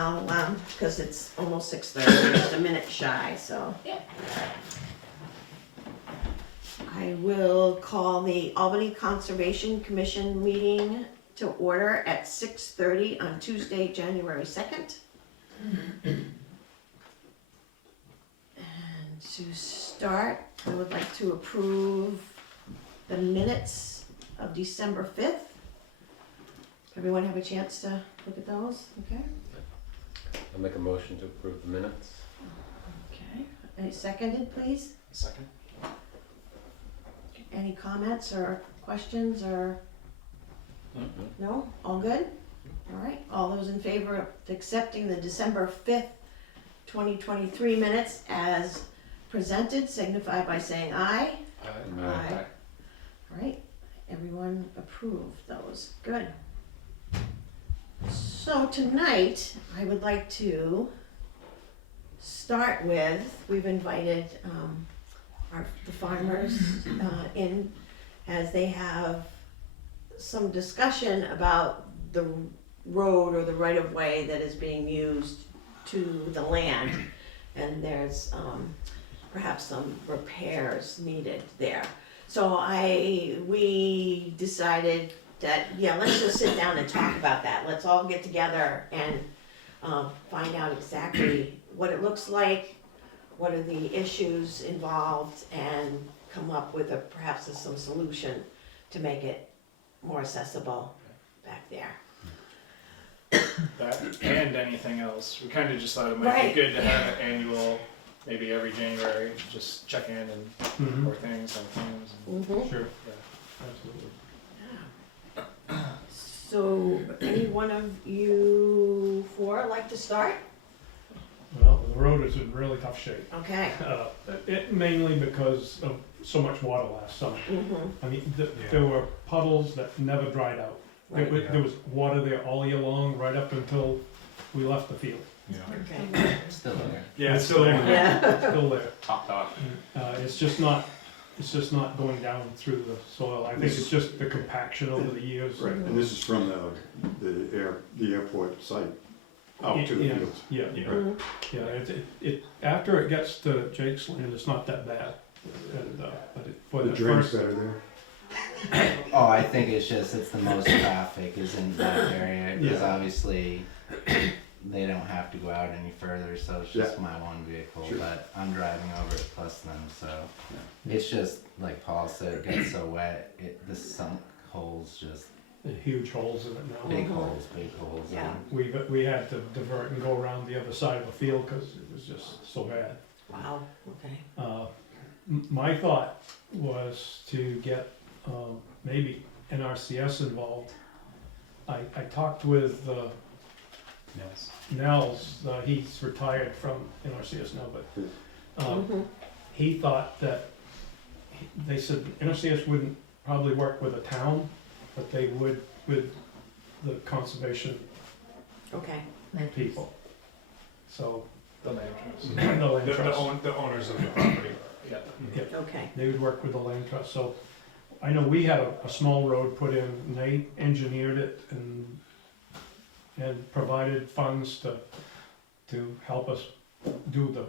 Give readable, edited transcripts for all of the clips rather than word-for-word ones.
I'll, because it's almost 6:30, just a minute shy, so. Yeah. I will call the Albany Conservation Commission meeting to order at 6:30 on Tuesday, January 2nd. And to start, I would like to approve the minutes of December 5th. Everyone have a chance to look at those, okay? I'll make a motion to approve the minutes. Okay, any seconded, please? Second. Any comments or questions or, Mm-hmm. no? All good? All right, all those in favor of accepting the December 5th, 2023 minutes as presented signify by saying aye. Aye. All right, everyone approved those, good. So tonight, I would like to start with, we've invited the farmers in as they have some discussion about the road or the right-of-way that is being used to the land. And there's perhaps some repairs needed there. So we decided that, yeah, let's just sit down and talk about that. Let's all get together and find out exactly what it looks like, what are the issues involved, and come up with perhaps some solution to make it more accessible back there. That and anything else. We kind of just thought it might Right. be good to have an annual, maybe every January, just check in and report things on things. And, Mm-hmm. Sure, yeah. absolutely. So, any one of you four like to start? Well, the road is in really tough shape. Okay. It mainly because of so much water last summer. Mm-hmm. I mean, there were puddles that never dried out. Right. There was water there all year long, right up until we left the field. Okay. Still there. Yeah, it's still there. Yeah. Still there. Top. It's just not going down through the soil. I think it's just the compaction over the years. Right, and this is from the airport site out to the Yeah. fields. Yeah, Mhm. yeah, it after it gets to Jake's land, it's not that bad. And, but for The the drain's first, better there. Oh, I think it's the most traffic is in that area, because Yeah. obviously they don't have to go out any further, so it's just my one vehicle, Sure. but I'm driving over it plus them, so it's just, like Paul said, it gets so wet, the sunk holes, just huge holes in it now. big Mhm. holes. Yeah. We had to divert and go around the other side of the field because it was just so bad. Wow, okay. My thought was to get maybe NRCS involved. I talked with Yes. Nels, he's retired from NRCS now, but Mhm. he thought that, they said NRCS wouldn't probably work with a town, but they would with the conservation Okay. people. So, The land trust. the land trust. The owners of the property. Yeah. Okay. They would work with the land trust, so I know we had a small road put in, and they engineered it and provided funds to help us do the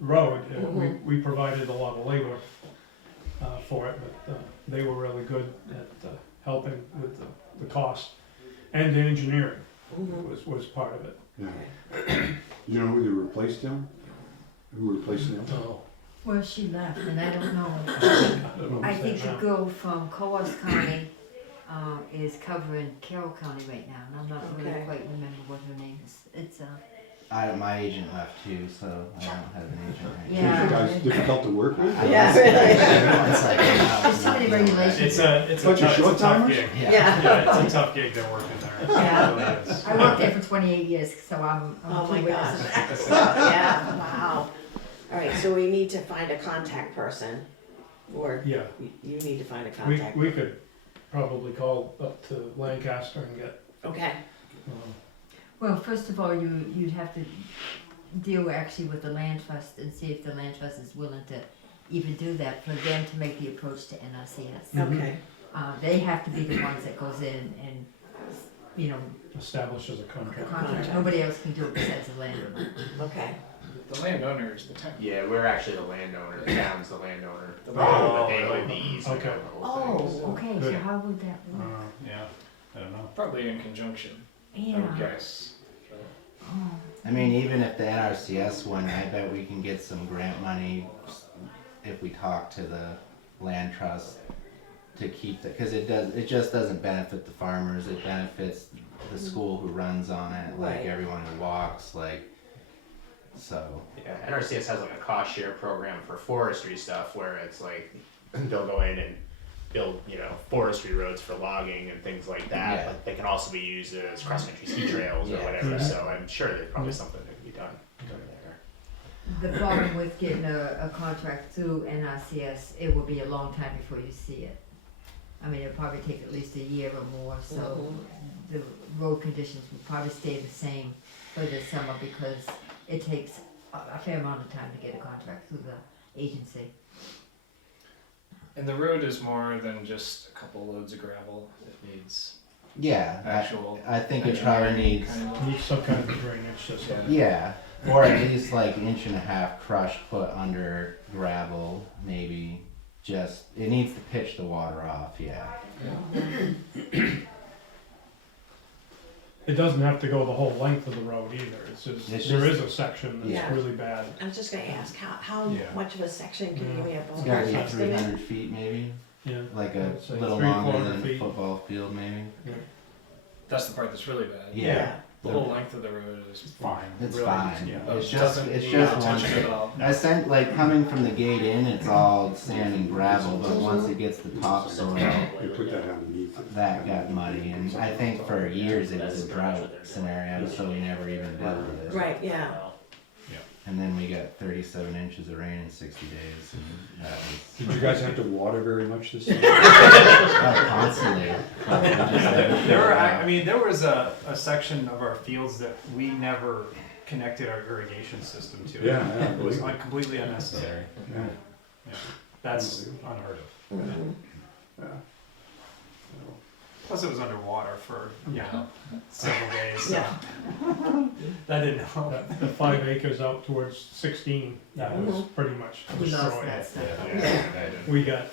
road. Mhm. We provided a lot of labor for it, but they were really good at helping with the cost, and the engineering Mhm. was part of it. Yeah. You know who they replaced him? Who replaced him? So, Well, she left, and I don't know. I don't know I who's think there the now. girl from Coas County is covering Carroll County right now, and I'm not really Okay. quite remember what her name is. It's My agent left too, so I don't have an agent right The Yeah. guy's difficult to work with. now. Yeah, It's like, there's so many regulations. It's a Bunch of tough short-timers? gig. Yeah. Yeah. Yeah, it's a tough gig to work in there. Yeah. It really is. I worked there for 28 years, so I'm Oh two my witnesses. gosh. Yeah, wow. All right, so we need to find a contact person, or Yeah, you need to find a we contact. we could probably call up to Lancaster and get, Okay, Well, first of all, you'd have to deal actually with the land trust and see if the land trust is willing to even do that, for them to make the approach to NRCS. Mhm. okay. They have to be the ones that goes in and you know, Establishes a a contract. contract, nobody else can do it besides the landowner. Okay, The landowner is the town. Yeah, we're actually the landowner, the town's the landowner. The But landowner. they own the easement Okay. on the whole thing. Oh, okay, so Good. how would that work? Yeah, I don't know. Probably in conjunction, I would Yeah, guess. oh, I mean, even if the NRCS one, I bet we can get some grant money if we talk to the land trust to keep that, cause it just doesn't benefit the farmers, it benefits the school who runs on it, like Right. everyone who walks, like, so. Yeah, NRCS has like a cost share program for forestry stuff where it's like they'll go in and build, you know, forestry roads for logging and things like that, Yeah. but they can also be used as cross-country ski trails or Yeah. whatever, Mhm. so I'm sure there's probably something that can be done there. the problem with getting a contract through NRCS, it will be a long time before you see it. I mean, it'll probably take at least a year or more, so the road conditions will probably stay the same for the summer because it takes a fair amount of time to get a contract through the agency. And the road is more than just a couple loads of gravel. It needs Yeah, actual. I think it probably needs, kind of- Needs some kind of drainage system. yeah, or at least like inch and a half crushed put under gravel, maybe, just, it needs to pitch the water off, yeah. It doesn't have to go the whole length of the road either, it's just, It's there just- is a section Yeah. that's really bad. I was just gonna ask, how Yeah. much of a section, can you give me a It's gotta ballpark be estimate? 300 feet maybe, Yeah. like a I'd say little 300 longer than a feet. football field maybe. That's the part that's really bad. Yeah. The whole length of the road is fine. It's really. fine. Yeah. It's It just, doesn't it's need just one attention at all. I sent, like, coming from the gate in, it's all sand and gravel, but once it gets the topsoil, You put that underneath it. that got muddy, and I think for years it was a drought scenario, so we never even dealt with it. Right, yeah, And then we got 37 inches of rain in 60 days, and that was, Did you guys have to water very much this summer? constantly. But we just had to There were, figure it I out. mean, there was a section of our fields that we never connected our irrigation system to. Yeah, yeah. It was completely unnecessary. Yeah. That's unheard of. mhm, Yeah. Plus, it was underwater for, you know, several days. So yeah, that didn't help. The 5 acres out towards 16, that was pretty much We lost destroyed. that stuff. yeah, We got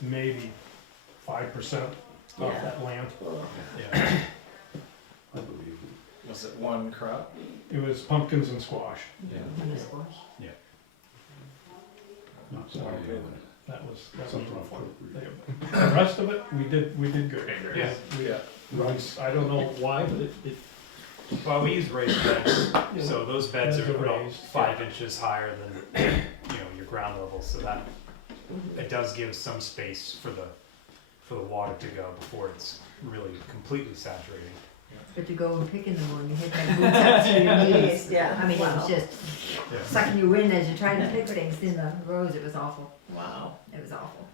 maybe 5% of Yeah. that land. Yeah. I believe it. Was it one crop? It was pumpkins and squash. And the squash. Not So so that was a Something rough one. appropriate. The rest of it, we did good. Yeah. Yeah. Rice, I don't know why, but it Well, we use raised beds, so those beds Beds are are about raised, 5 inches higher than, you know, your ground level, so that mhm. it does give some space for the water to go before it's really completely saturating. But to go and pick in the morning, you had to have boots up to your knees. Yeah, I mean, it wow. was just Yeah. sucking you in as you're trying to pick things in the roads, it was awful, Wow, it was awful.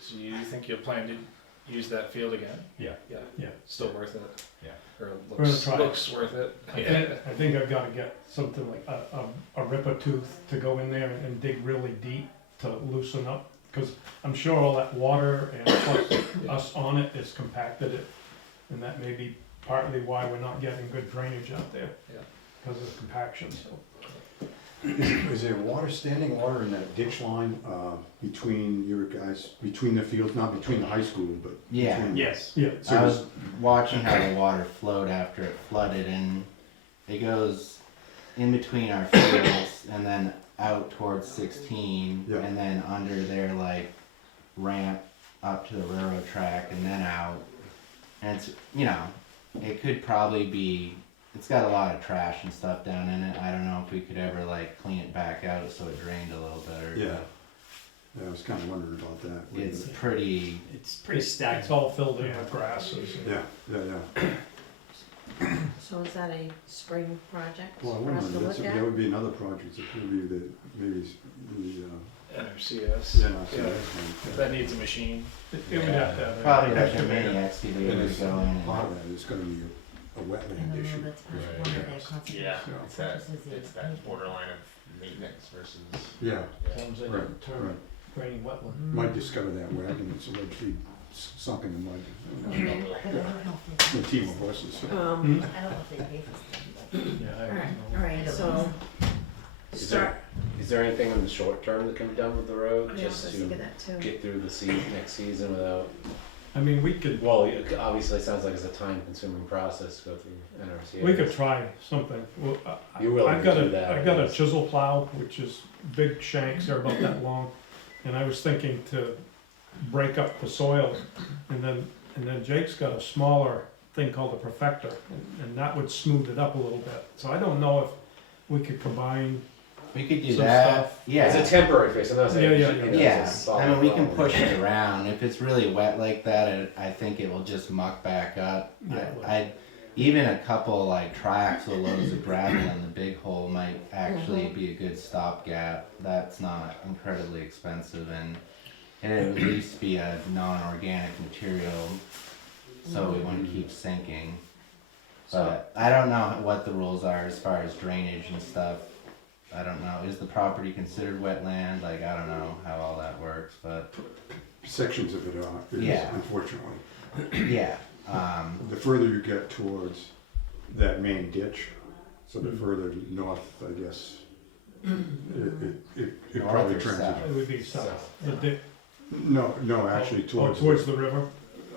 So you think you'll plan to use that field again? Yeah. Yeah. Yeah. Still worth it? Yeah. Or We're gonna looks, try it. looks worth it? I think I've gotta get something like a ripper tooth to go in there and dig really deep to loosen up. Cause I'm sure all that water and plus us on it has compacted it. And that may be partly why we're not getting good drainage out there. Yeah. Because of compaction, so. Is there standing water in that ditch line, between your guys, between the fields, not between the high school, but? Yeah. between- Yes. Yeah, So I is- was watching how the water flowed after it flooded, and it goes in between our fields and then out towards 16, Yeah. and then under their like ramp up to the railroad track, and then out. And it's, you know, it could probably be. It's got a lot of trash and stuff down in it. I don't know if we could ever like clean it back out so it drained a little better. Yeah. Yeah, I was kinda wondering about that. It's pretty. It's pretty it's stagnant. all filled in with grasses. Yeah, yeah. so is that a spring project Well, I for us to wonder, look that at? would be another project, that could be the, maybe the, NRCS. yeah, not so Yeah. bad. That needs a machine. It would have to have. Probably like a excavator. mini excavator to go in. and- Part of that is gonna be a I wetland don't know, issue. that's one of their conservation Yeah, it's that, purposes, yeah. it's that borderline of maintenance versus. Yeah, Comes in right, and turn right. draining wetland. Mm. Might discover that wagon that's allegedly sunk in the mud. But I don't know if A team of horses. I don't know if they pay for stuff. All right, so Is there, is there anything in the short term that can be done with the road, Yeah, I was just thinking to that too. get through the next season without? I mean, we could, Well, it obviously sounds like it's a time-consuming process to go through NRCS. we could try something. Well, You're willing I've to got do that, I've got a I guess. chisel plow, which is big shanks, they're about that long. And I was thinking to break up the soil, and then Jake's got a smaller thing called a perfector, and that would smooth it up a little bit. So I don't know if we could combine, We could do Some that. stuff. Yeah. It's a temporary fix, I'm not saying. Yeah, it should- yeah, you know, Yeah, it's a solid I mean, we can problem. push it around. If it's really wet like that, I think it will just muck back up. Yeah. I even a couple like tracks with loads of gravel in the big hole might actually be a good stopgap. That's not incredibly expensive, and it'd at least be a non-organic material, so we wouldn't keep sinking. But I don't know what the rules are as far as drainage and stuff. I don't know. Is the property considered wetland? Like, I don't know how all that works, but Sections of it are, it is, Yeah. unfortunately. yeah. The further you get towards that main ditch, so the further north, I guess, it North probably or turns. south? it would be south. The No, actually towards, towards the river.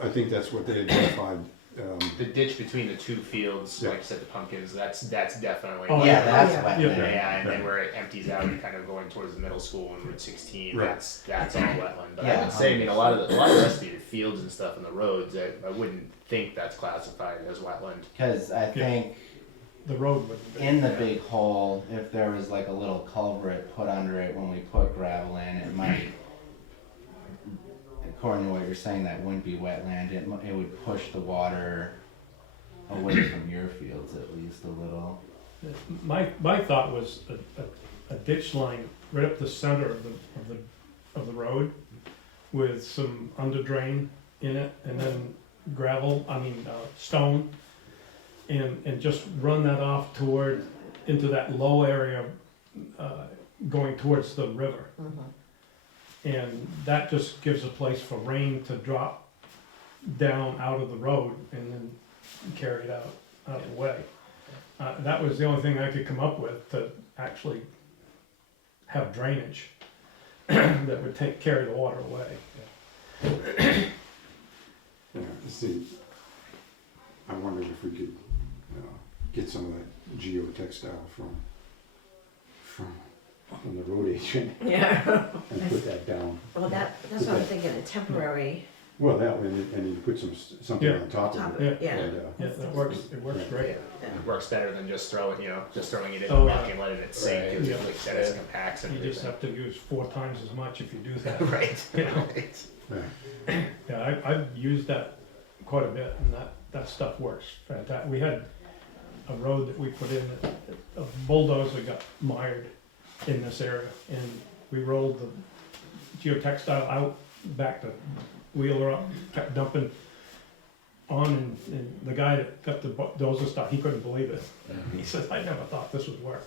I think that's what they identified. The ditch between the two fields, Yeah. like I said, the pumpkins, that's definitely. Oh, Yeah, that's yeah. wetland. Yeah, and then where it empties out, kind of going towards the middle school and Route 16, Right. that's all wetland. But I Yeah, would say, I mean, a lot of the rest of your fields and stuff and the roads, I wouldn't think that's classified as wetland. Because I think The road wouldn't be. in the big hole, if there was like a little culvert put under it when we put gravel in, it might, according to what you're saying, that wouldn't be wetland. It would push the water away from your fields at least a little. My thought was a ditch line right up the center of the road with some under drain in it, and then gravel, stone, and just run that off toward, into that low area, going towards the river. And that just gives a place for rain to drop down out of the road and then carry it out of the way. That was the only thing I could come up with to actually have drainage that would carry the water away. Yeah, see, I wondered if we could get some of that geotextile from the road agent Yeah, and put that down. well, that's what I'm thinking, a temporary Well, that, and you put something Yeah. on top top, of it. yeah. And, Yeah, it works great. It works better than just throwing it in Oh, the yeah. muck and letting it sink, Right. because Yeah. like I said, it's compacts and You just everything. have to use 4 times as much if you do that. Right, You know? right. Right. Yeah, I've used that quite a bit, and that stuff works fantastic. We had a road that we put in, that a bulldozer got mired in this area, and we rolled the geotextile out, back to Wheeler up, kept dumping on, and the guy that got the dozer stuff, he couldn't believe it. He said, I never thought this would work.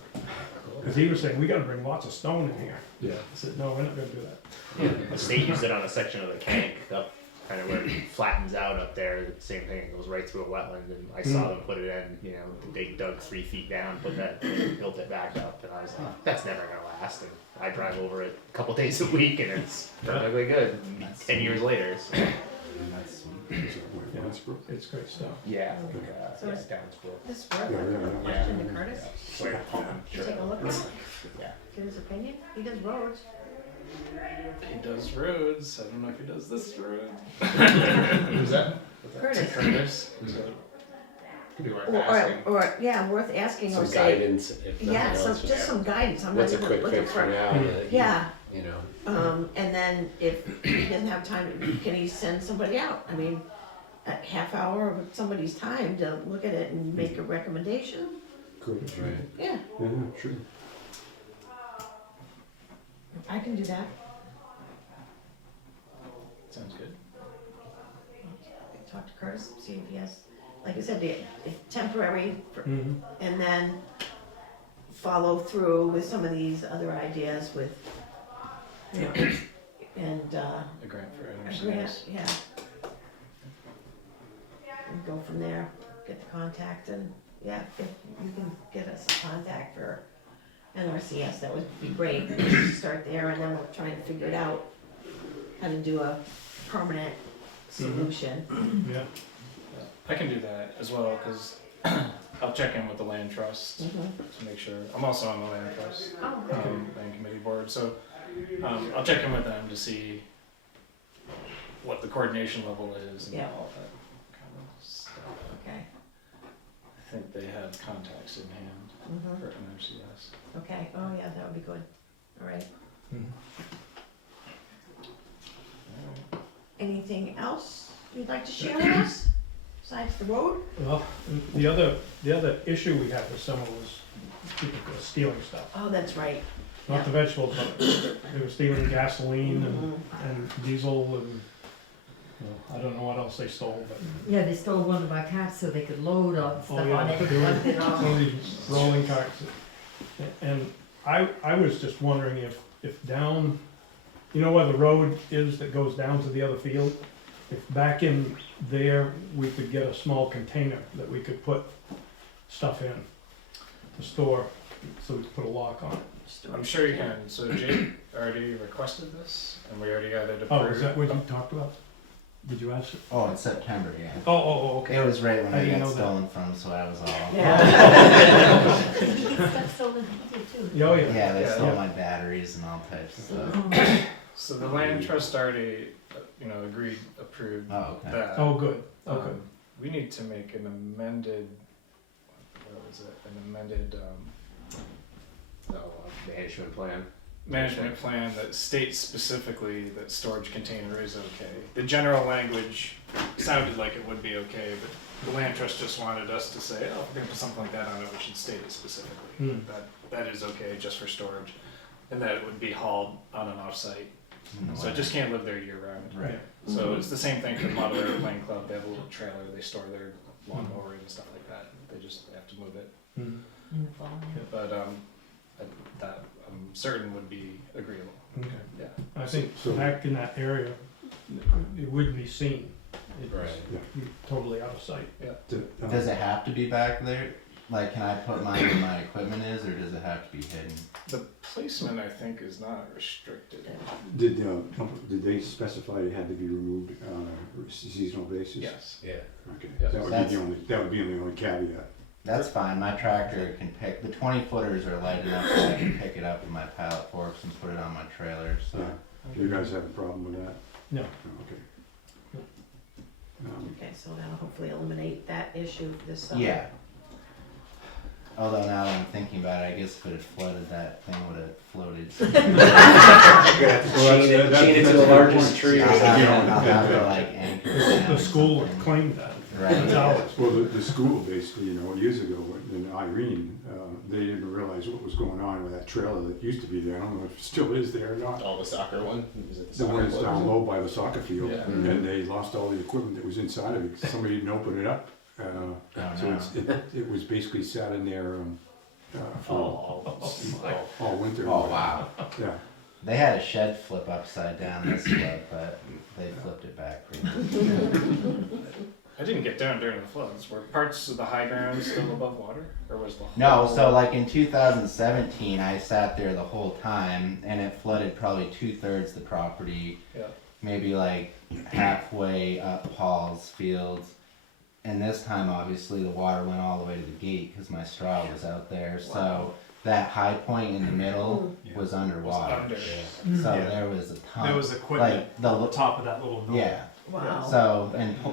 Because he was saying, we gotta bring lots of stone in here. Yeah. I said, no, we're not gonna do that. The state used it on a section of the Kank up, kind of where it flattens out up there. The same thing, it goes right through a wetland, and I saw them put it in. They dug 3 feet down, built it back up, and I was like, that's never gonna last. And I drive over it a couple days a week, and it's perfectly good. 10 years later. So. That's sweet. Is that where Yeah. Westbrook? It's great stuff. Yeah, So it's- Downsbrook. This work, Yeah, yeah, yeah. question to Curtis, It's like a pumping you take a look at it, Yeah. get his opinion, he does roads. He does roads. I don't know if he does this road. Who's that? Curtis, Curtis. Could be worth asking. or, yeah, worth asking, or Some say, guidance, if nothing yeah, else. just some guidance, I'm not What's a even quick looking fix for for, now? that you- yeah. You know, And then if he doesn't have time, can he send somebody out? I mean, a half hour of somebody's time to look at it and make a recommendation? Cool. right. Yeah, Yeah, sure. I can do that. Sounds good. Talk to Curtis, see if he has, like I said, the temporary, Mhm. and then follow through with some of these other ideas with, and, A grant for a NRCS. grant, yeah. and go from there, get the contact, and, yeah, if you can get us a contact for NRCS, that would be great. Start there, and then we'll try and figure it out, how to do a permanent solution. Yeah, I can do that as well, because I'll check in with the land trust to make sure. I'm also on the land trust, Oh, land committee board, so I'll check in with them to see what the coordination level is and Yeah. all that kind of stuff. Okay, I think they have contacts in hand for NRCS. okay, oh yeah, that would be good, all right. Anything else you'd like to share with us, besides the road? well, the other issue we had this summer was people stealing stuff. Oh, that's right. Not the vegetables, but they were stealing gasoline and diesel and, you know, I don't know what else they stole, but. yeah, they stole one of my cars so they could load all the stuff on it they and were left it off. some of these rolling carts. And I was just wondering if down, you know where the road is that goes down to the other field? If back in there, we could get a small container that we could put stuff in to store, so we could put a lock on it. I'm sure you can. So Jake already requested this, and we already got it approved. Oh, is that what you talked about? Did you ask it? Oh, in September, yeah. Oh, okay. It was right when I I didn't got know that. stolen from, so I was all. Yeah. You can get stuff stolen from you too. Oh, yeah. Yeah, they Yeah. stole my batteries and all types of stuff. Oh, So the land trust already, agreed, approved Oh, okay. that. Oh, good, okay. We need to make an amended, what was it, an amended, Management plan. management plan that states specifically that storage container is okay. The general language sounded like it would be okay, but the land trust just wanted us to say, oh, if we're gonna put something like that on it, we should state it specifically. That is okay just for storage, and that it would be hauled on and off site. So it just can't live there year round. Right. So it's the same thing for the Model Airplane Club. They have a little trailer, they store their lawnmower and stuff like that. They just have to move it. Mhm. in the fall, yeah. But that I'm certain would be agreeable. Okay. Yeah. I think So- back in that area, it wouldn't be seen. It'd Right. be totally out of sight. Does it have to be back there? Like, can I put mine where my equipment is, or does it have to be hidden? The placement, I think, is not restricted. Did they specify it had to be removed on a seasonal basis? Yes. Yeah. Okay, Yeah. that would be the only caveat. That's fine. My tractor can pick the 20 footers are light enough that I can pick it up with my pallet forks and put it on my trailer. So Yeah. You guys have a problem with that? No. Oh, okay. Okay, so that'll hopefully eliminate that issue this summer. yeah. Although now that I'm thinking about it, I guess if it had flooded, that thing would have floated. You're gonna have to chain it to the largest tree. I'll have to like anchor it down The or school something. claimed that. Right. It's ours. Well, the school basically, years ago in Irene, they didn't realize what was going on with that trailer that used to be there. I don't know if it still is there or not. Oh, the soccer one? Is it the The soccer one that's club? down low by the soccer field, Yeah. and they lost all the equipment that was inside of it, 'cause somebody didn't open it up. So no. it was basically sat in there for all winter. Oh wow. Yeah. They had a shed flip upside down this flood, but they flipped it back pretty much. I didn't get down during the floods. Were parts of the high ground still above water, or was the No, whole- so like in 2017, I sat there the whole time, and it flooded probably 2/3 the property, Yeah. maybe like halfway up Paul's fields. And this time, obviously, the water went all the way to the gate because my straw was out there. Wow. So that high point in the middle Yeah. was was underwater. under? So Yeah. there was a ton. There was equipment like the on the top of that little knoll. yeah. Wow. So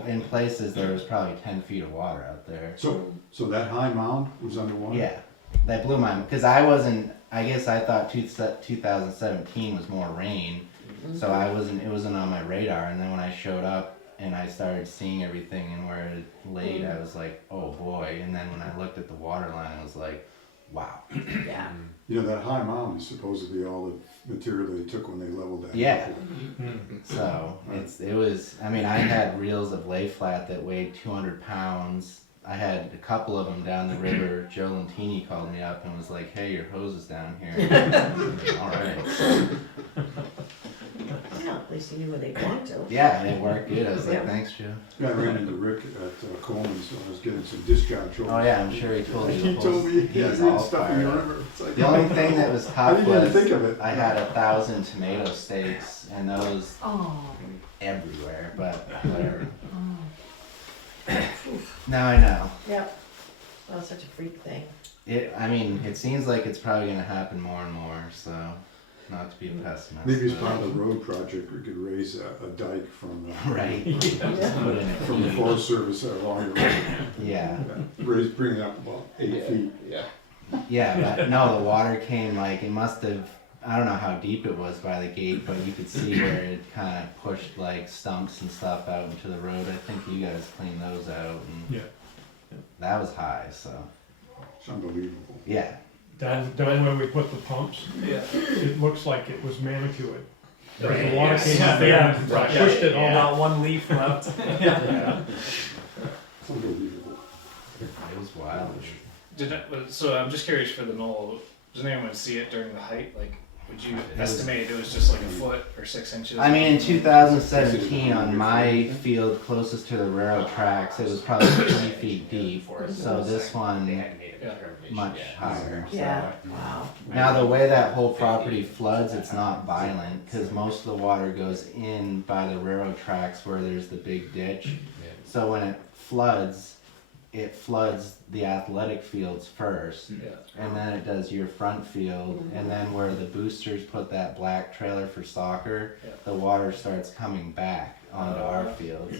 in places there was probably 10 feet of water out there. So that high mound was underwater? Yeah, that blew my because I wasn't. I guess I thought 2017 was more rain, so I wasn't. It wasn't on my radar. And then when I showed up and I started seeing everything and where it laid, I was like, oh boy. And then when I looked at the water line, I was like, wow. Yeah. That high mound is supposedly all the material they took when they leveled that. Yeah. Mm. So it was. I mean, I had reels of lay flat that weighed 200 pounds. I had a couple of them down the river. Joe Lentini called me up and was like, "Hey, your hose is down here." All right. Yeah, at least he knew where they belonged to. Yeah, and it worked good. I was like, Yeah. thanks, Joe. Yeah, I ran into Rick at Coleman's, so I was getting some discharge. Oh yeah, I'm sure he told you. He the told whole- me, he yeah, was read all stuff in fired the up. river. It's like, The only thing that was I tough didn't even think was of it. I had 1,000 tomato steaks, and those Oh, everywhere. But whatever. oh. Now I know. Yep. Well, such a freak thing. I mean, it seems like it's probably going to happen more and more. So, not to be a pessimist. Maybe as but- part of the road project, we could raise a dike from, Right. Yeah. Put in a from the feed. Forest Service along the road. Yeah. Bring it up about 8 feet. Yeah. Yeah, but no, the water came like it must have. I don't know how deep it was by the gate, but you could see where it kind of pushed like stumps and stuff out into the road. I think you guys cleaned those out, and Yeah. that was high. So It's unbelievable. yeah, Down where we put the pumps, Yeah. it looks like it was manicured. Right, The water yes. came out Yeah, there and right, pushed it all yeah. Not one leaf left. Yeah. It's unbelievable. it was wild. So I'm just curious for the knoll. Does anyone see it during the height? Like, would you estimate it was just like a foot or 6 inches? I mean, in 2017, on my field closest to the railroad tracks, it was probably 3 feet deep. So this one much higher. So. Yeah. Wow. Now the way that whole property floods, it's not violent because most of the water goes in by the railroad tracks where there's the big ditch. So when it floods the athletic fields first, Yeah. and then it does your front field, and then where the boosters put that black trailer for soccer, Yeah. the water starts coming back onto our fields.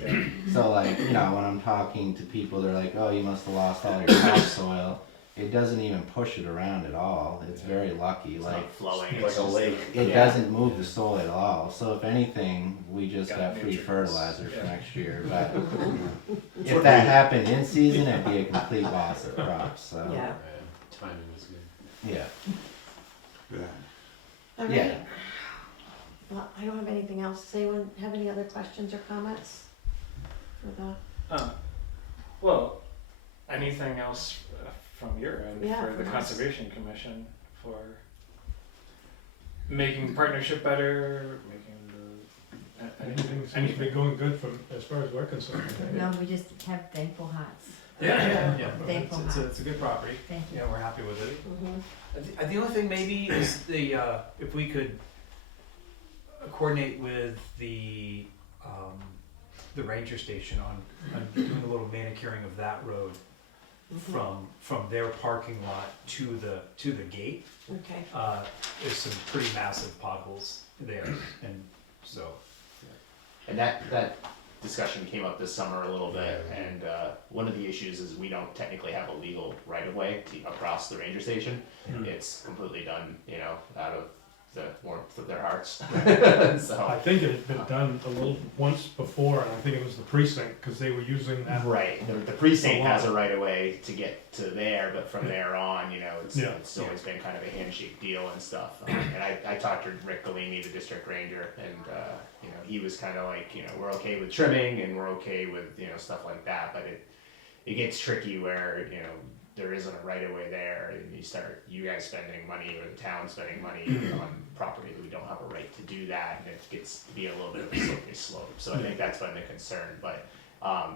So like, you know, when I'm talking to people, they're like, oh, you must have lost all your topsoil. It doesn't even push it around at all. It's very lucky. It's Like not flowing. Like a lake. it Yeah. doesn't move the soil at all. So if anything, we just Got got free nutrients. fertilizer for Yeah. next year. But if that happened in season, it'd be a complete loss of crops. So Yeah. Timing was good. yeah. Yeah. All right. Yeah. Well, I don't have anything else. Does anyone have any other questions or comments for the? Well, anything else from your end Yeah, for the from us. Conservation Commission for making the partnership better, making the Everything seems to be going good from, as far as we're concerned. No, we just have thankful hearts. Yeah. Thankful It's a good property. Thank you. Yeah, we're happy with it. Mhm. The only thing maybe is if we could coordinate with the ranger station on doing a little manicuring of that road from their parking lot to the gate. Okay. There's some pretty massive potholes there, and so And that discussion came up this summer a little bit, and one of the issues is we don't technically have a legal right of way across the ranger station. It's completely done, you know, out of the warmth of their hearts. So. I think it had been done a little, once before, and I think it was the precinct, because they were using that. Right, the precinct has a right of way to get to there, but from there on, you know, Yeah. it's always been kind of a handshake deal and stuff. And I talked to Rick Galini, the district ranger, and, you know, he was kind of like, you know, we're okay with trimming and we're okay with, you know, stuff like that, but it gets tricky where, you know, there isn't a right of way there, and you guys spending money or the town spending money on property that we don't have a right to do that, and it gets to be a little bit of a slippery slope. So I think that's been the concern. But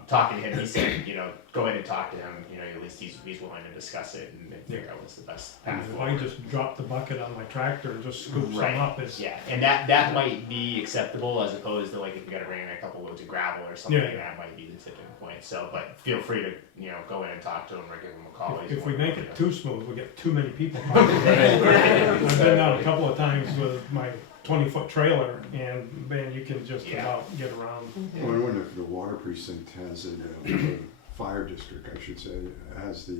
talking to him, he said, you know, go in and talk to him. You know, at least he's willing to discuss it and figure out what's the best And path if forward. I just drop the bucket on my tractor and just scoop some Right. up, it's, Yeah, and that might be acceptable as opposed to like if you gotta bring in a couple loads of gravel or something, Yeah. that might be the tipping point. So, but feel free to, you know, go in and talk to him or give him a call. if we make it too smooth, we get too many people. Right, I've been out a couple of times with my 20-foot trailer, and man, you can just Yeah. about get around. Well, I wonder if the water precinct has the fire district, I should say, has the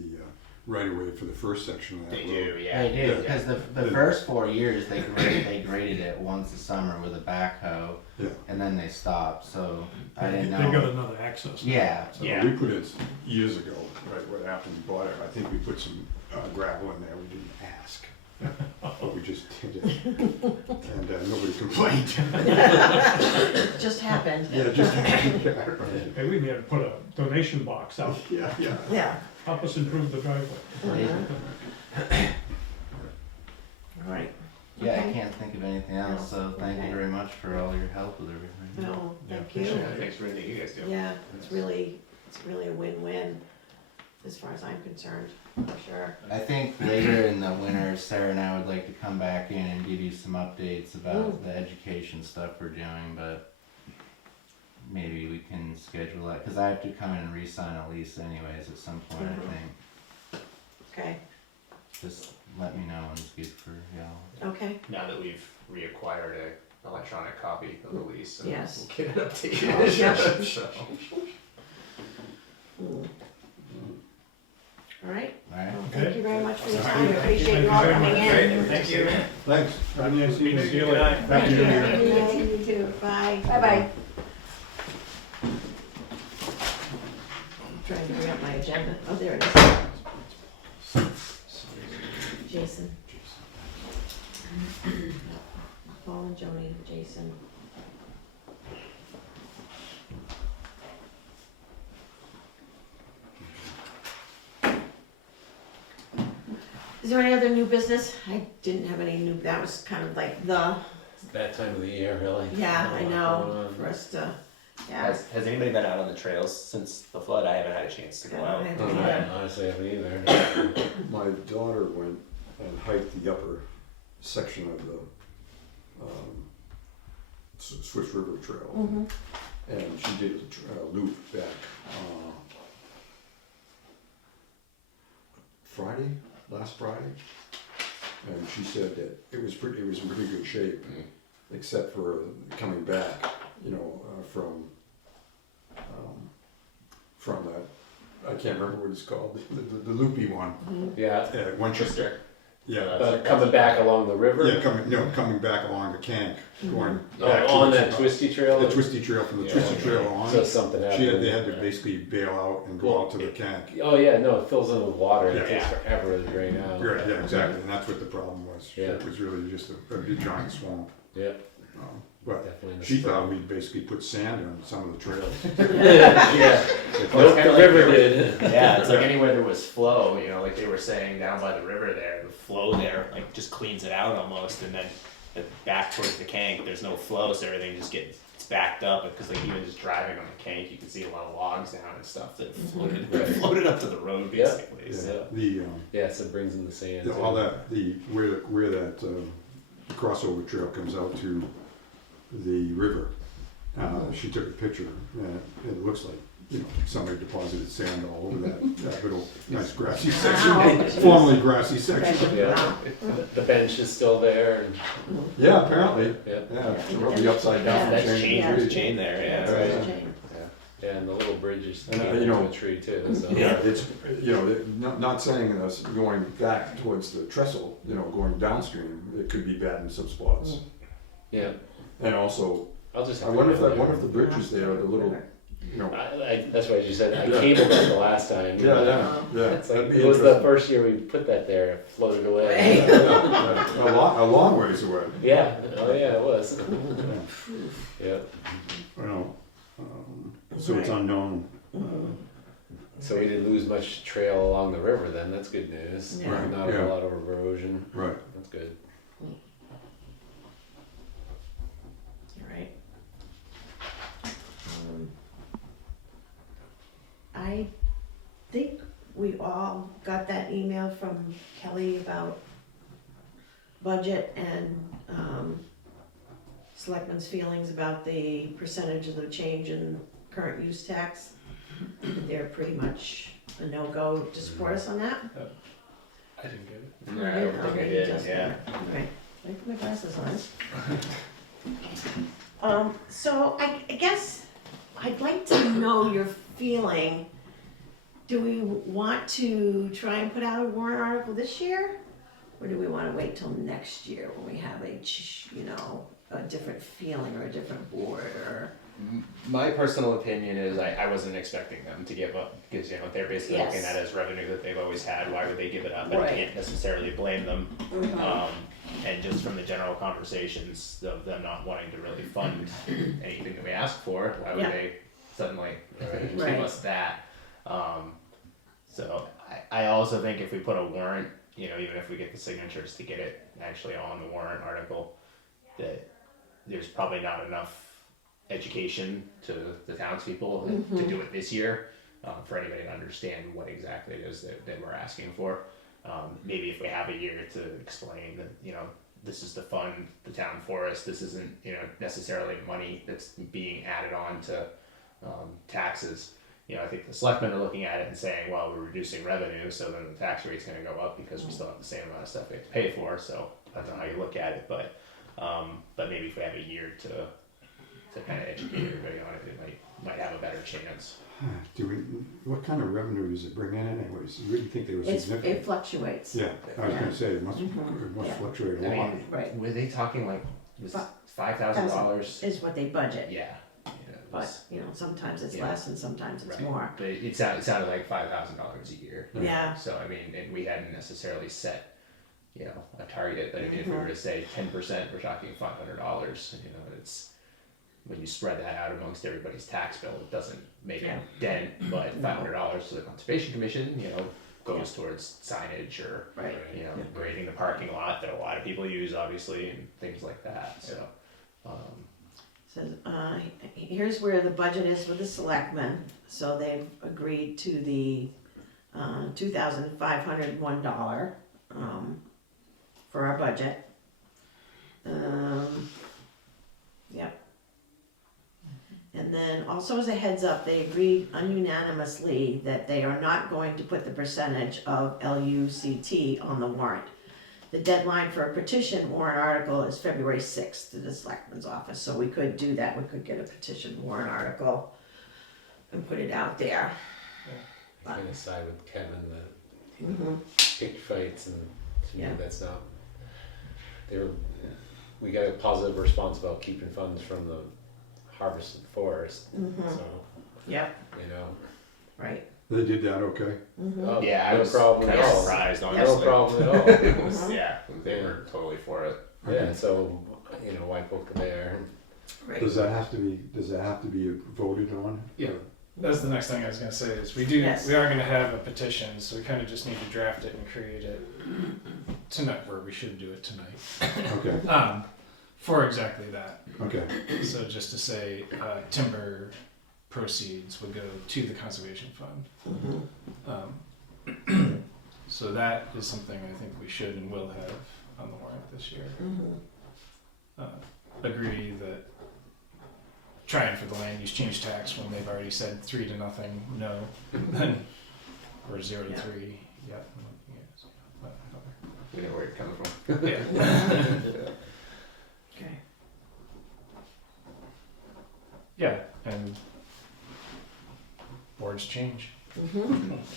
right of way for the first section of that They road. do, yeah. They do, Yeah. because the first 4 years they graded it once a summer with a backhoe, Yeah. and then they stopped. So I They didn't got know. another access. Yeah, So Yeah. we put it years ago, right after we bought it. I think we put some gravel in there. We didn't ask, but we just did it, and nobody complained. It just happened. Yeah, just Hey, we need to put a donation box out, yeah. Yeah. help us improve the driveway. All right. yeah, I Okay. can't think of anything else. So thank you very much for all your help with the Thanks for everything you guys do. Yeah, it's really a win-win as far as I'm concerned, for sure. I think later in the winter, Sarah and I would like to come back in and give you some updates about the education stuff we're doing, but maybe we can schedule that, because I have to come in and re-sign a lease anyways at some point, I think. Okay, Just let me know when it's good for y'all. okay. Now that we've reacquired a electronic copy of the lease, Yes. we'll get it updated. Oh, yeah. So, All right, Alright? well, thank you very much for your All right. time, I appreciate you all Thank you coming very in. Thank you. Thanks. Have a nice evening. See you later. Happy New Year. You too, bye. Bye-bye. I'm trying to bring up my agenda, oh, there it is. Jason. Paul and Joni, Jason. Is there any other new business? I didn't have any new, that was kind of like the, It's that time of the year, really. yeah, I Not a lot know, going on. for us to, yeah. has anybody been out on the trails since the flood? I haven't had a chance to go out. I Oh, haven't I either. honestly haven't either. My daughter went and hiked the upper section of the Swift River Trail, Mhm. and she did a loop back last Friday, and she said that it was in pretty good shape, except for coming back, from that, I can't remember what it's called, the loopy one. Yeah. Winchester. Yeah. Coming back along the river. Yeah, coming back along the Kank, going Oh, back on towards that twisty trail. the twisty trail, from the Yeah. twisty trail on. So something happened. They had to basically bail out and go out to the Kank. Oh yeah, no, it fills in with water. It Yeah. takes forever to drain out. Right, yeah, exactly, and that's what the problem was. Yeah. It was really just a big giant swamp. Yeah, But definitely. in the she spring. thought we'd basically put sand on some of the trails. Yeah. Nope, the river did. Yeah, it's like anywhere there was flow, like they were saying down by the river there, the flow there, like just cleans it out almost, and then back towards the Kank, there's no flow, so everything just gets backed up, because like even just driving on the Kank, you can see a lot of logs down and stuff that floated up to the road Yeah. basically. Yeah, So. Yeah, so it brings in the sand. all that, where that crossover trail comes out to the river, she took a picture, and it looks like, somebody deposited sand all over that little nice grassy section, formerly grassy section. Yeah. The bench is still there. And, Yeah, apparently, yeah. yeah, it's probably upside down. That's from chain, to the tree. chain there, yeah. Right. Jane. Yeah, and the little bridge is And, into a tree too. So. Yeah, it's, not saying us going back towards the trestle, going downstream, it could be bad in some spots. Yeah. And also, I'll just. I have to wonder go if there. one of the bridges there, the little, That's why you said I Yeah. cabled that the last time. yeah, It's like, that'd be it was the interesting. first year we put that there, it floated away. Yeah, a long ways away. Yeah, oh yeah, it was. Yeah. Well, so it's unknown. So we didn't lose much trail along the river then, that's good news. Yeah. Right, Not yeah. a lot of erosion, Right. that's good. Right. I think we all got that email from Kelly about budget and, selectmen's feelings about the percentage of the change in current use tax. They're pretty much a no-go to support us on that. I didn't get it. No, I don't think I Okay, did, just- yeah. Okay, let me put my glasses on. So I guess I'd like to know your feeling. Do we want to try and put out a warrant article this year? Or do we wanna wait till next year when we have a different feeling or a different board or? My personal opinion is I wasn't expecting them to give up, because they're basically Yes. looking at it as revenue that they've always had. Why would they give it up? I Right. can't necessarily blame them. And just from the general conversations of them not wanting to really fund anything that we ask for, why would Yeah. they suddenly give Right. us that? So I also think if we put a warrant, even if we get the signatures to get it actually on the warrant article, that there's probably not enough education to the townspeople to do it this year, for anybody to understand what exactly it is that we're asking for. Maybe if we have a year to explain that, you know, this is to fund the town forest, this isn't, you know, necessarily money that's being added on to taxes. You know, I think the selectmen are looking at it and saying, well, we're reducing revenue, so then the tax rate's gonna go up because we still have the same amount of stuff we have to pay for, so depends on how you look at it, but maybe if we have a year to kind of educate everybody on it, it might have a better chance. What kind of revenue does it bring in anyways? You wouldn't think they were It significant. fluctuates. Yeah, I was Yeah. gonna say, it must Yeah. fluctuate I a lot. mean, Right. were they talking like, was Fi- $5,000? Is what they budget, Yeah. It but, was- you know, sometimes it's Yeah. less and sometimes it's right. more. But it sounded like $5,000 a year. Yeah. So I mean, and we hadn't necessarily set, you know, a target, but I mean, if we were to say 10%, we're talking $500, you know, it's, when you spread that out amongst everybody's tax bill, it doesn't make Yeah. a dent, but $500 to the Conservation Commission, you know, goes towards signage or, Right. you know, grading the parking lot that a lot of people use, obviously, and things like that, so. Says, here's where the budget is for the selectmen, so they've agreed to the, $2,501, for our budget. Yep. And then also as a heads up, they agreed unanimously that they are not going to put the percentage of LUCT on the warrant. The deadline for a petition warrant article is February 6th to the selectman's office, so we could do that, we could get a petition warrant article and put it out there. I kind of side with Kevin that Mhm. pick fights and to me Yeah. that's not. We got a positive response about keeping funds from the harvested forest, so Yep, you know. right. They did that okay? Oh, Yeah, I no was problem kind at of all. surprised, No honestly. problem at all. It was, yeah, they were totally for it. Yeah, so you know, why poke the bear? Right. Does that have to be voted on? Yeah. That's the next thing I was gonna say is we Yes. are gonna have a petition, so we kind of just need to draft it and create it tonight, or we should do it tonight. Okay, For exactly that. okay, So just to say, timber proceeds would go to the conservation fund. So that is something I think we should and will have on the warrant this year. Agree that trying for the land use change tax when they've already said 3-0, no, then or 0-3, yep. Yes, whatever. We know where it's coming from. Yeah. Okay. Yeah, and boards change.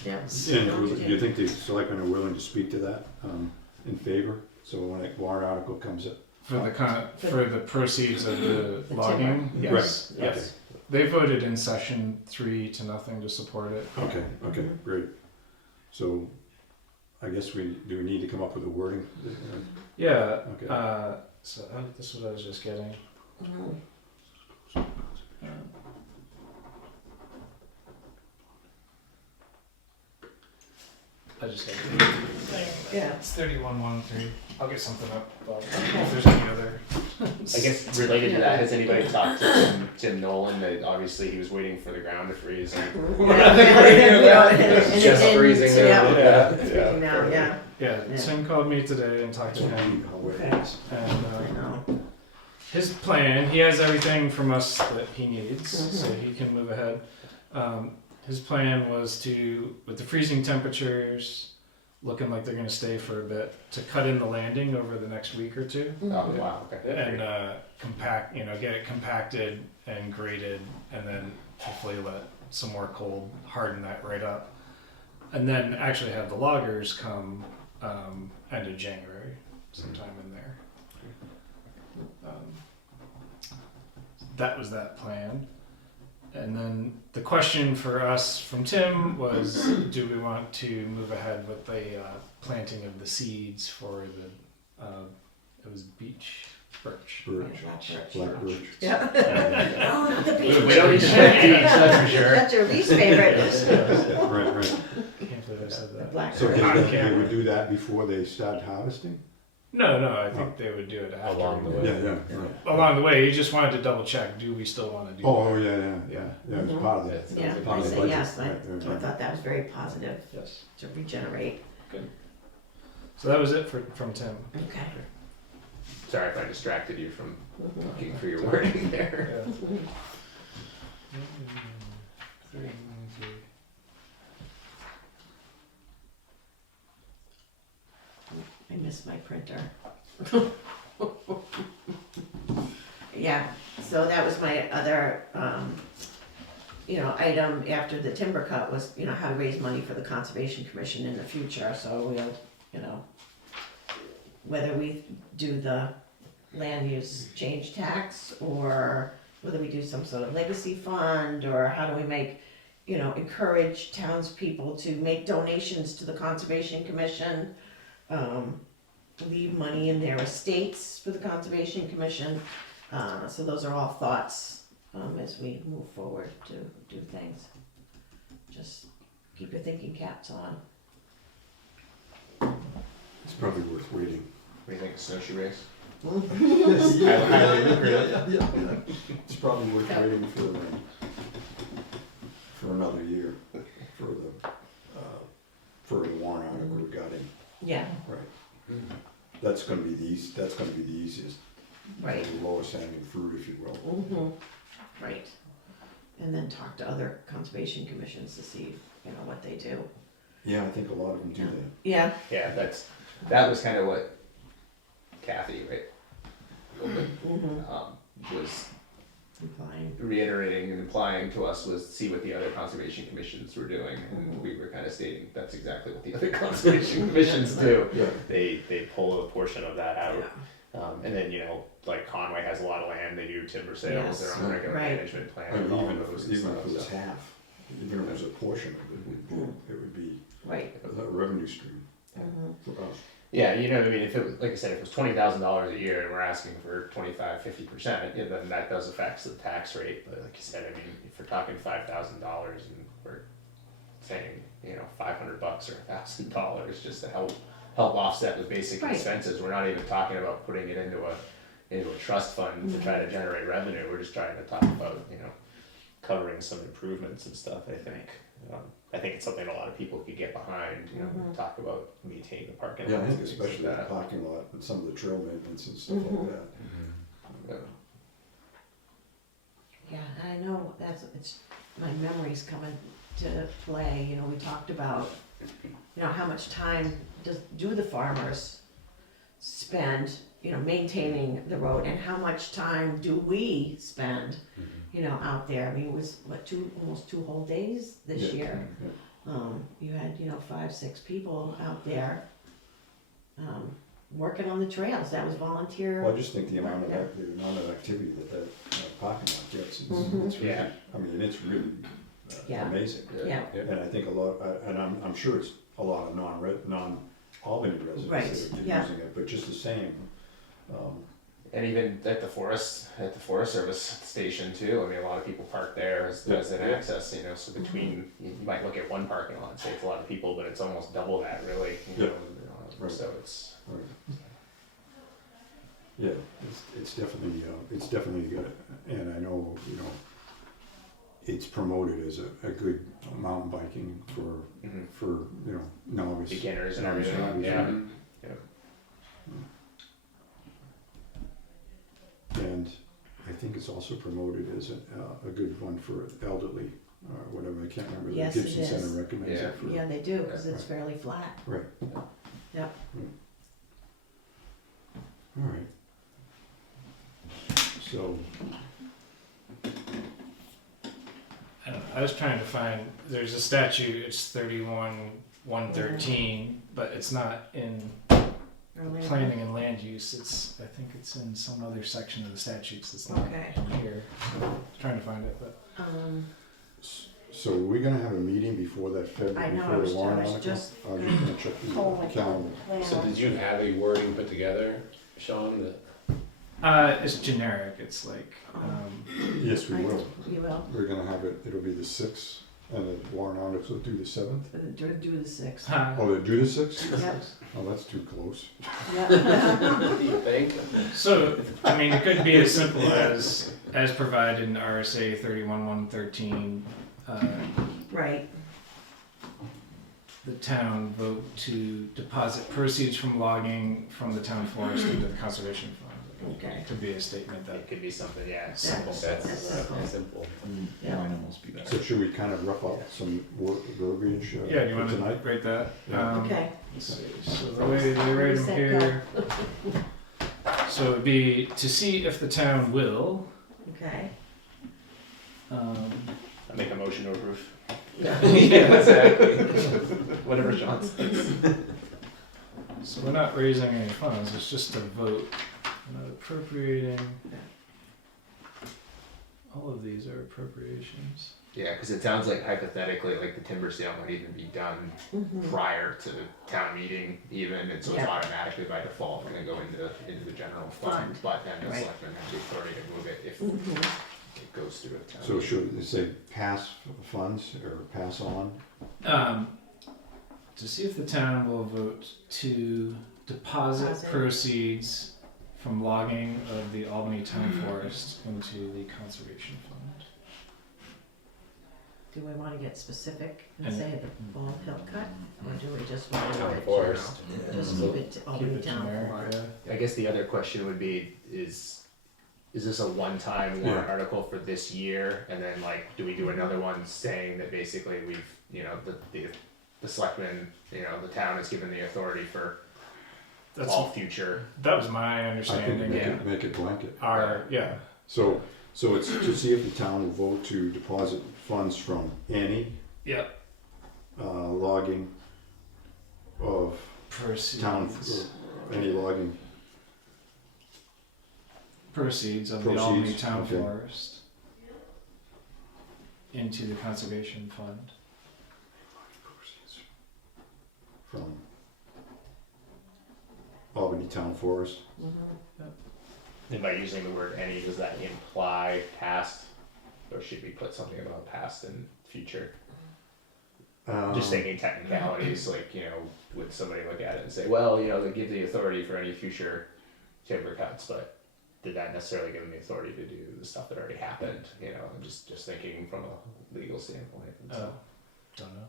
Yep. and do you think the selectmen are willing to speak to that, in favor? So when a warrant article comes up? For the proceeds of the The logging, timber. yes, Right. yes. They voted in session 3-0 to support it. Okay, great. So, I guess do we need to come up with a wording? Yeah, Okay. so this is what I was just getting. I just got it. Yeah. It's 3113. I'll get something up, Bob, if there's any other. I guess related to that, has anybody talked to Tim Nolan? That obviously he was waiting for the ground to freeze. And It's just freezing there. Yeah. Yeah. Now, yeah, Yeah, Yeah. Tim called me today and talked to him. okay, And I know. his plan, he has everything from us that he needs, so he can move ahead. His plan was to, with the freezing temperatures looking like they're going to stay for a bit, to cut in the landing over the next week or two oh wow, okay. and compact, get it compacted and graded, and then hopefully let some more cold harden that right up, and then actually have the loggers come end of January, sometime in there. That was that plan. And then the question for us from Tim was, do we want to move ahead with the planting of the seeds for the, it was beach birch. Birch, Black black birch. Yeah. Oh, not the beach. We don't need to plant beach, that's for sure. That's your least favorite. Right. Can't believe I said that. Black So birch. can we do that before they start harvesting? No, I think they would do it after. Along the way. Yeah, right. Along the way, he just wanted to double check, do we still wanna do that? Oh, yeah, it's Mhm. part of That that. sounds Yeah, like part I of the say budget. yes, Right, right, I right. thought that was very positive Yes. to regenerate. So that was it from Tim. Okay. Sorry if I distracted you from Mhm. looking for your wording there. I missed my printer. Yeah, so that was my other, item after the timber cut was, how to raise money for the Conservation Commission in the future, so we'll, whether we do the land use change tax, or whether we do some sort of legacy fund, or how do we make, encourage townspeople to make donations to the Conservation Commission, leave money in their estates for the Conservation Commission. So those are all thoughts, as we move forward to do things. Just keep your thinking caps on. It's probably worth waiting. What do you think of snowshoe race? Yes, I highly agree. yeah. It's probably worth waiting for another year, for the warrant article regarding, Yeah, right. That's gonna be the easiest, right. the lowest hanging fruit, if you will. Mm-hmm. Right. And then talk to other conservation commissions to see, what they do. Yeah, I think a lot of them do that. Yeah. Yeah, that was kind of what Kathy, right, Mm-hmm. was Implying. reiterating and implying to us was see what the other conservation commissions were doing, and we were kind of stating that's exactly what the other conservation commissions do. Yeah. They pull a portion of that out, and then like Conway has a lot of land. They do timber sales. Yes. They're on a regular Right. management plan. I mean, and all even of those if and it was stuff, half, even if it was a portion of it, it would be Right. a revenue stream Mm-hmm. for us. Yeah, I mean, if it was, like I said, if it was $20,000 a year and we're asking for 25-50%, then that does affect the tax rate. But like you said, I mean, if we're talking $5,000 and we're saying, $500 or $1,000 just to help offset the basic Right. expenses, we're not even talking about putting it into a trust fund to try to generate revenue. We're just trying to talk about, covering some improvements and stuff. I think it's something a lot of people could get behind, Mhm. talk about maintaining the parking Yeah, lot. I think especially the parking lot and some of the trail maintenance and stuff Mhm. like that. Yeah, I know it's my memory's coming to play. We talked about, how much time do the farmers spend, maintaining the road, and how much time do we spend, out there? I mean, it was almost 2 whole days this Yeah, year. yeah. You had 5-6 people out there, working on the trails. That was volunteer. Well, I just think the amount of activity that parking lot gets, Mhm. it's really, Yeah. I mean, it's really Yeah. amazing. Yeah. And I think a lot, and I'm sure it's a lot of non-Albany residents Right, that are yeah. using it, but just the same. And even at the Forest Service station too, I mean, a lot of people park there as an access, so between, you might look at one parking lot and say it's a lot of people, but it's almost double that really, Right. so it's. Right. Yeah, it's definitely good, and I know, it's promoted as a good mountain biking for novice. Beginners and novice everything, riders, yeah. right? And I think it's also promoted as a good one for elderly, or whatever, I can't remember, the Yes, it Gibson is. Center recommends Yeah. it for. Yeah, they do, because it's fairly flat. Right. Yep. All right. So, I don't know, I was trying to find, there's a statute, it's 31-113, but it's not in Earlier. planning and land use, I think it's in some other section of the statutes that's not Okay. in here. Trying to find it, but. so are we gonna have a meeting before that I know, before the warrant I was article? just I'm just gonna check pull my the calendar. So plan. did you have a wording put together, Sean, that It's generic, it's like, Yes, we I- will. You will. We're gonna have it, it'll be the 6th And the warrant articles will do the 7th? Do the 6th. Huh. Oh, they do the 6th? Yep. Oh, that's too close. Yep. What do you think? So, I mean, it could be as simple as provided in RSA 31-113, Right, the town vote to deposit proceeds from logging from the town forest into the conservation fund. okay. It could be a statement that, It could be something, yeah, simple. That's simple. simple. Yeah. Might almost be better. So should we kind of rough out some verbiage yeah, do you for want to tonight? write that? Yeah. Okay. Let's see, so the way they write them Set here. So it would be to see if the town will, Okay. I make a motion to approve. Yeah. Yeah, exactly. Whatever Sean says. so we're not raising any funds, it's just a vote, we're not appropriating. All of these are appropriations. Yeah, because it sounds like hypothetically, like the timber sale might even be done Mhm. prior to the town meeting even, and so it's Yeah. automatically by default gonna go into the general fund, Fund. but then the Right. selectmen have the authority to move it if Mhm. it goes through a town. So meeting. should it say pass funds or pass on? To see if the town will vote to deposit Deposit. proceeds from logging of the Albany town forest into the conservation fund. Do we want to get specific and And- say the Bald Hill cut, or do we just want to Town leave it forest. general? Just keep it to Keep Albany it Town generic, Forest. yeah. I guess the other question would be, is this a one-time warrant Yeah. article for this year, and then like, do we do another one saying that basically we've, you know, the selectmen, you know, the town has given the authority for That's all future. that was my I think understanding. make it blanket. Yeah. So it's to see if the town will vote to deposit funds from any Yep. logging of Proceeds. town, any logging, Proceeds of the Albany Proceeds, town okay. forest into the conservation fund. from Albany Town Forest. Mhm. And by using the word any, does that imply past, or should we put something about past and future? Just thinking technicalities, like, you know, would somebody look at it and say, well, you know, they give the authority for any future timber cuts, but did that necessarily give them the authority to do the stuff that already happened? You know, I'm just thinking from a legal standpoint. And so, Don't know.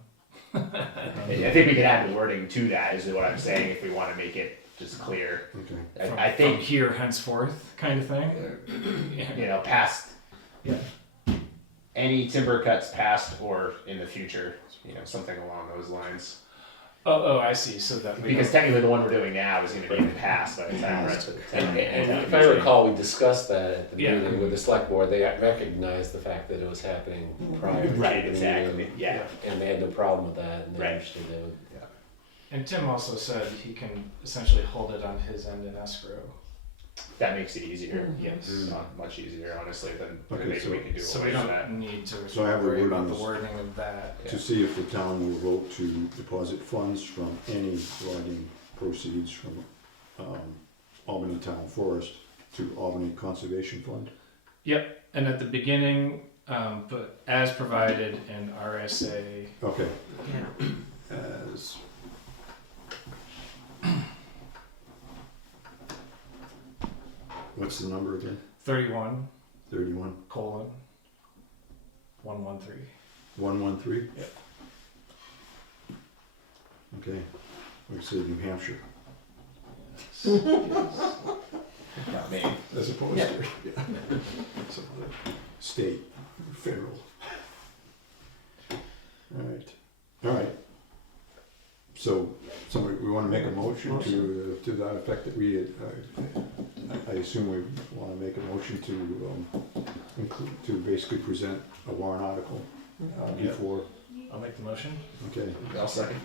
I think we could add the wording to that, is what I'm saying, if we want to make it just clear. Okay. I From think, here henceforth kind of thing. you know, past. Yeah. Any timber cuts past or in the future, you know, something along those lines. Oh, I see. So that we Because don't- technically the one we're doing now is gonna be in the past by the time we're at the town. And if I recall, we discussed that at the Yeah. meeting with the select board, they recognized the fact that it was happening prior to the Right, meeting. exactly, yeah. And they had no problem with that, and they Right. understood they would. And Tim also said he can essentially hold it on his end in escrow. That makes it easier. Mhm. Yes. Not much easier, honestly, than Okay, maybe so- we can do So a we little bit of that. don't need to So I have the worry word about on the this. wording of that. Yeah. To see if the town will vote to deposit funds from any logging proceeds from Albany Town Forest to Albany Conservation Fund. And at the beginning, but as provided in RSA Okay, Yeah. as what's the number again? 31:113. 113? Yep. Okay, we say New Hampshire, Not me. as opposed Yeah. to, yeah. Some other state, federal. All right. So, somebody, we wanna make a motion to that effect that we, I assume we wanna make a motion to, include, to basically present a warrant article, Yeah. before, I'll make the motion. okay. I'll second.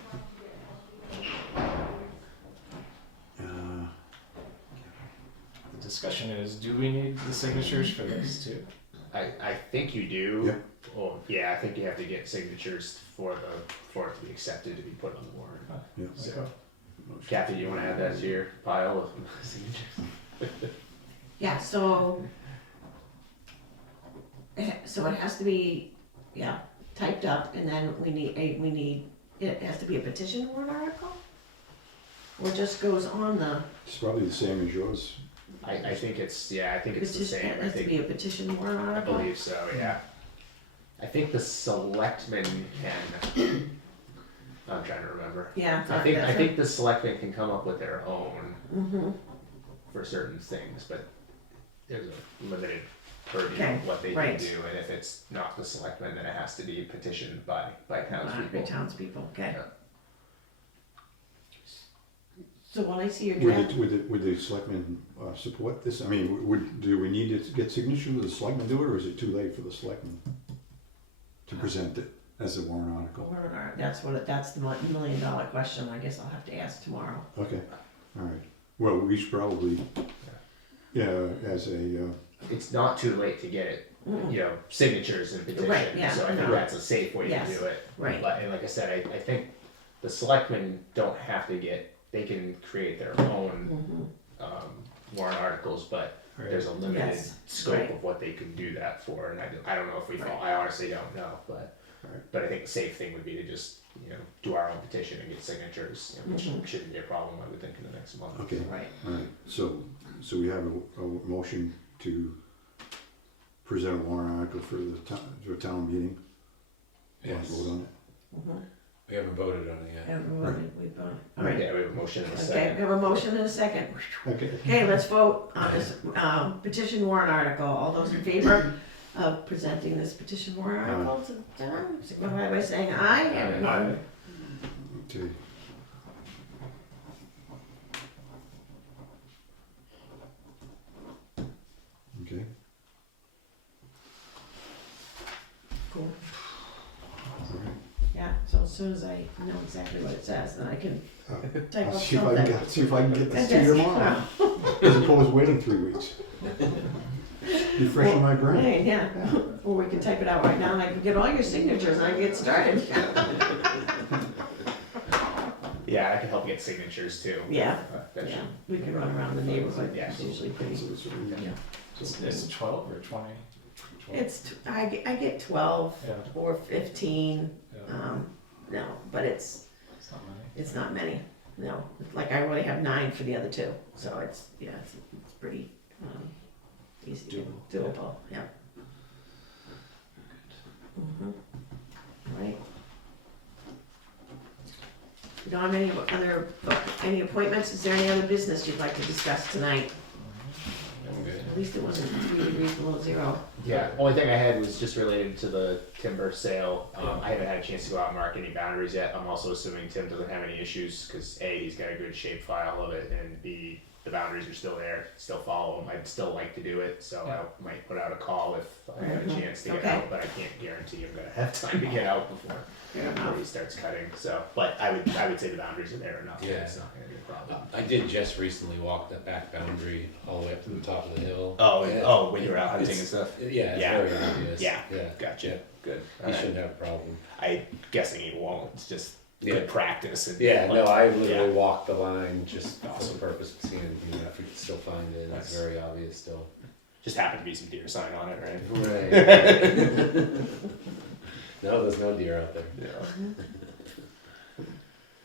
The discussion is, do we need the signatures for this too? I think you do. Yeah. Well, yeah, I think you have to get signatures for it to be accepted to be put on the warrant. Yeah. So, Kathy, you wanna add that to your pile of signatures? Yeah, so it has to be, yeah, typed up, and then we need, it has to be a petition warrant article? Or just goes on the It's probably the same as yours. I think it's, yeah, I think it's the petition, same, it I has to think, be a petition warrant I article? believe so, yeah. I think the selectmen can, I'm trying to remember. Yeah. I think the selectmen can come up with their own Mm-hmm, for certain things, but there's a limited purview Okay, of what they right. can do, and if it's not the selectmen, then it has to be petitioned by townspeople. townspeopeople, okay. Yeah. So when I see your draft, Would the selectmen support this? I mean, do we need to get signatures of the selectmen do it, or is it too late for the selectmen to present it as a warrant article? that's the $1 million question, I guess I'll have to ask tomorrow. Okay, all right. Well, we should probably, yeah, as a, It's not too late to get it, you know, signatures and petition, Right, yeah, so I think no. that's a safe way Yes, to do it. right. But, and like I said, I think the selectmen don't have to they can create their own, Mm-hmm. warrant articles, but Right. there's a limited Yes, scope right. of what they can do that for, and I don't know if we fall, I honestly don't know, but, Right. but I think the safe thing would be to just, you know, do our own petition and get signatures, you know, which Mhm. shouldn't be a problem, I would think, in the next month. okay, Right, all right. So we have a motion to present a warrant article for the town meeting. Want to Yes. vote on it? mm-hmm. We haven't voted on it yet. We've, all Right, right. yeah, we have a motion in a Okay, second. we have a motion and a second. Okay. Okay, let's vote on this, petition warrant article. All those in favor of presenting this petition warrant article to the town, signify by saying aye. Everyone. Okay. Okay. Cool. All right. Yeah, so as soon as I know exactly what it says, then I can type I'll up see if I something. can see if I can get this to Okay. you tomorrow, as opposed to waiting 3 weeks. Be fresh in my brain. Hey, yeah, or we can type it out right now and I can get all your signatures and I can get started. Yeah, I can help get signatures too. Yeah, That yeah, should- we can run around the neighborhood, Yeah. it's usually pretty. So it's- Yeah. It's 12 or 20? I get 12 Yeah, or 15, yeah. no, but it's It's not many. It's not many, no. Like I only have 9 for the other 2, so it's, yeah, it's pretty, easy, doable, yeah. Mhm. Right. We don't have any appointments, is there any other business you'd like to discuss tonight? I'm good. At least it wasn't 3 degrees below zero. Yeah, only thing I had was just related to the timber sale. I haven't had a chance to go out and mark any boundaries yet. I'm also assuming Tim doesn't have any issues, cause A, he's got a good shape file of it, and B, the boundaries are still there, still follow them. I'd still like to do it, so I might put out a call if I have a Mhm. chance to get Okay. out, but I can't guarantee I'm gonna have time to get out before he starts cutting, so. But I would say the boundaries are there enough, that Yeah. it's not gonna be a problem. I did just recently walk that back boundary all the way up to the top of the hill. When you were out hunting and It's- stuff? Yeah, it's Yeah. very obvious. Yeah. Yeah. Gotcha, good. You shouldn't have a problem. I'm guessing he won't, it's just Yeah. good practice and. Yeah, no, I literally Yeah. walked the line just for the purpose of seeing, you know, if we could still find it. It's Nice. very obvious still. Just happened to be some deer sign on it, right? Right. No, there's no deer out there.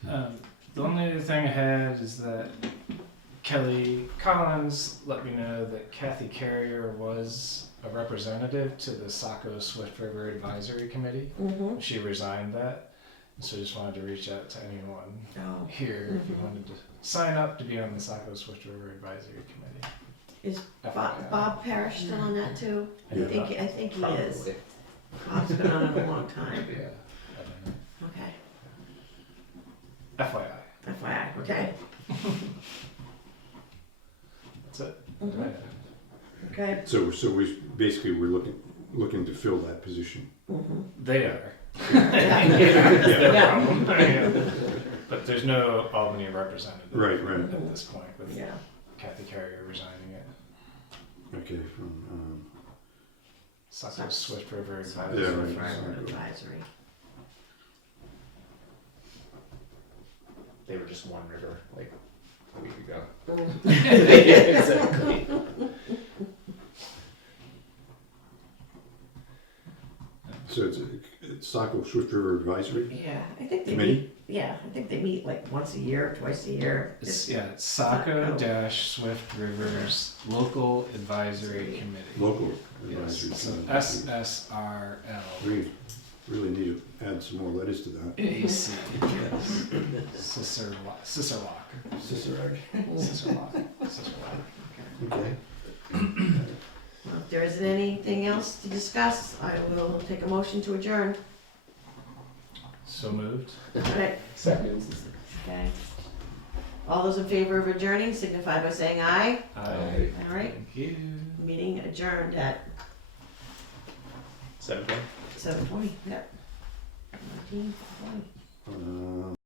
Yeah. The only other thing I had is that Kelly Collins let me know that Kathy Carrier was a representative to the Saco Swift River Advisory Committee. Mm-hmm. She resigned that, and so I just wanted to reach out to anyone Oh, here if you Mhm. wanted to sign up to be on the Saco Swift River Advisory Committee. Is FYI. Bob Parrish still on that too? I don't know. I think he is. Probably. Bob's been on it a long time. Yeah, I don't know. Okay, FYI. FYI, okay. That's it. Mhm. Okay. So we're looking to fill that position. Mhm. They are. Yeah. That's their Yeah. problem. Yeah. But there's no Albany representative Right, right. at this point with Yeah. Kathy Carrier resigning it. Okay, from, Saco Swift River So, Advisory. Yeah, right. Farmer Advisory. They were just one river, like a week ago. Mm. Exactly. so it's Swift River Advisory Yeah, I think they meet, Committee? yeah, I think they meet like once a year, twice a year. It's, yeah, it's Saco-Swift Rivers Local Advisory Committee. Local Yes, Advisory so Committee. SSRL. We really need to add some more letters to that. AC. Cicerlock. Cicerag. Cicerlock. Okay. Well, if there isn't anything else to discuss, I will take a motion to adjourn. So moved. Alright, Second. okay. All those in favor of adjourning signify by saying aye. Aye. Alright, Thank you. meeting adjourned at 7:20. 7:20, yep. 19:20.